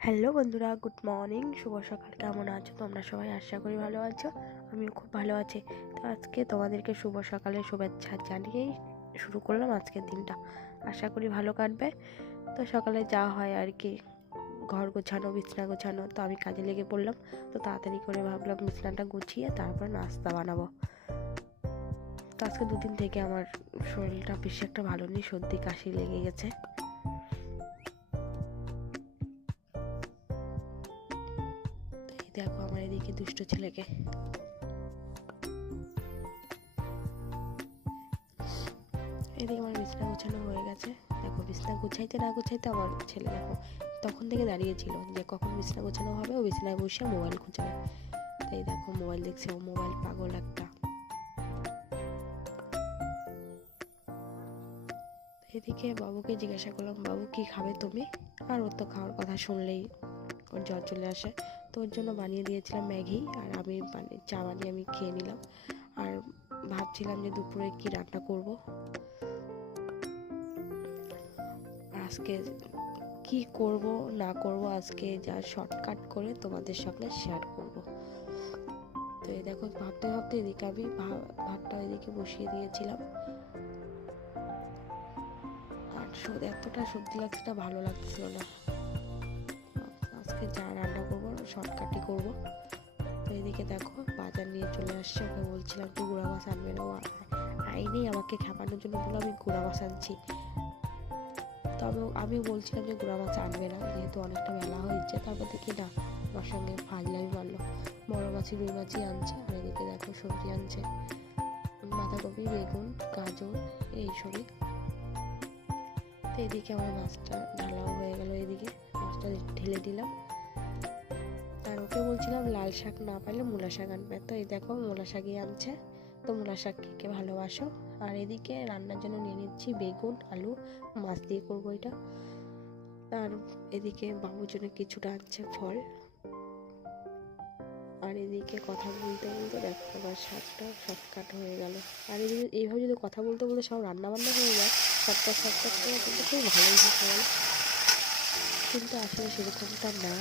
Hello বন্ধুরা, good morning, শুভ সকাল। কেমন আছো তোমরা সবাই? আশা করি ভালো আছো। আমিও খুব ভালো আছি। তো আজকে তোমাদেরকে শুভ সকালের শুভেচ্ছা জানিয়েই শুরু করলাম আজকের দিনটা। আশা করি ভালো কাটবে। তো সকালে যা হয় আর কি, ঘর গোছানো, বিছানা গোছানো। তো আমি কাজে লেগে পড়লাম। তো তাড়াতাড়ি করে ভাবলাম বিছানাটা গুছিয়ে তারপর নাস্তা বানাবো। তো আজকে দুদিন থেকে আমার শরীরটা বেশি একটা ভালো নেই, সর্দি কাশি লেগে গেছে। দেখো আমার এদিকে দুষ্ট ছেলেকে, এদিকে আমার বিছানা গোছানো হয়ে গেছে। দেখো বিছানা গুছাইতে না গুছাইতে আমার ছেলে দেখো তখন থেকে দাঁড়িয়েছিল যে কখন বিছানা গোছানো হবে, ও বিছানায় বসে মোবাইল খুঁজাবে। তাই দেখো মোবাইল দেখছে, ও মোবাইল পাগল একটা। এদিকে বাবুকে জিজ্ঞাসা করলাম, বাবু কি খাবে তুমি? আর ওর তো খাওয়ার কথা শুনলেই ওর জ্বর চলে আসে। তো ওর জন্য বানিয়ে দিয়েছিলাম ম্যাগি, আর আমি চা বানিয়ে আমি খেয়ে নিলাম। আর ভাবছিলাম যে দুপুরে কি রান্না করব। আজকে কি করব না করব, আজকে যা শর্টকাট করে তোমাদের সামনে শেয়ার করব। তো এই দেখো ভাবতে ভাবতে এদিকে আমি ভাতটা এদিকে বসিয়ে দিয়েছিলাম। আর এতটা সবজি লাগছে, ভালো লাগছিল না। আজকে যা রান্না করবো শর্টকাটই করব। তো এদিকে দেখো বাজার নিয়ে চলে আসছে। ওকে বলছিলাম একটু গুঁড়া মাছ আনবে না, ও আইনি আমাকে খেপানোর জন্য বললো আমি গুঁড়া মাছ আনছি। তবে আমি বলছিলাম যে গুঁড়া মাছ আনবে না, যেহেতু অনেকটা বেলা হয়েছে। তারপর দেখি না, আমার সঙ্গে ফাজলামি মারলো, বড় মাছি রুই মাছই আনছে। আর এদিকে দেখো সবজি আনছে বাঁধাকপি, বেগুন, গাজর, এইসবই। তো এদিকে আমার মাছটা ঢালাও হয়ে গেল, এদিকে মাছটা ঢেলে দিলাম। আর ওকে বলছিলাম লাল শাক না পারলে মূলা শাক আনবে। তো এই দেখো মূলা শাকই আনছে। তো মূলা শাক কে ভালোবাসো। আর এদিকে রান্নার জন্য নিয়ে নিচ্ছি বেগুন, আলু, মাছ দিয়ে করবো এটা। আর এদিকে বাবুর জন্য কিছুটা আনছে ফল। আর এদিকে কথা বলতে বলতে দেখো আমার শাকটা শর্টকাট হয়ে গেল। আর এদিকে এইভাবে যদি কথা বলতে বলতে সব রান্না বান্না হয়ে যায়, শর্টকাট করে, কিন্তু খুব ভালোই হয়। কিন্তু আসলে সেরকমটা না।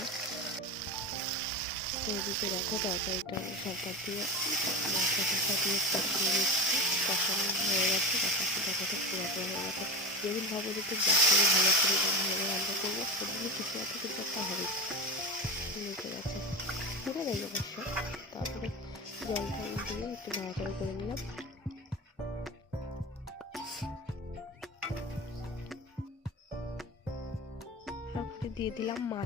তো এদিকে দেখো তরকারিটা শর্টকাট দিয়ে মশলা দিয়ে কষিয়ে নিচ্ছি। কষানো হয়ে গেছে, কষাতে দেখাতে পুরোটা হয়ে গেছে। যেদিন ভাবো যে একটু বাচ্চাকে ভালো করে ভালো রান্না করবো, সেদিন কিছু একটা হবে লেগে গেছে, পুরো দেয় অবশ্য। তারপরে জল দিয়ে একটু নাড়াচাড়া করে নিলাম। তারপরে দিয়ে দিলাম মাছ।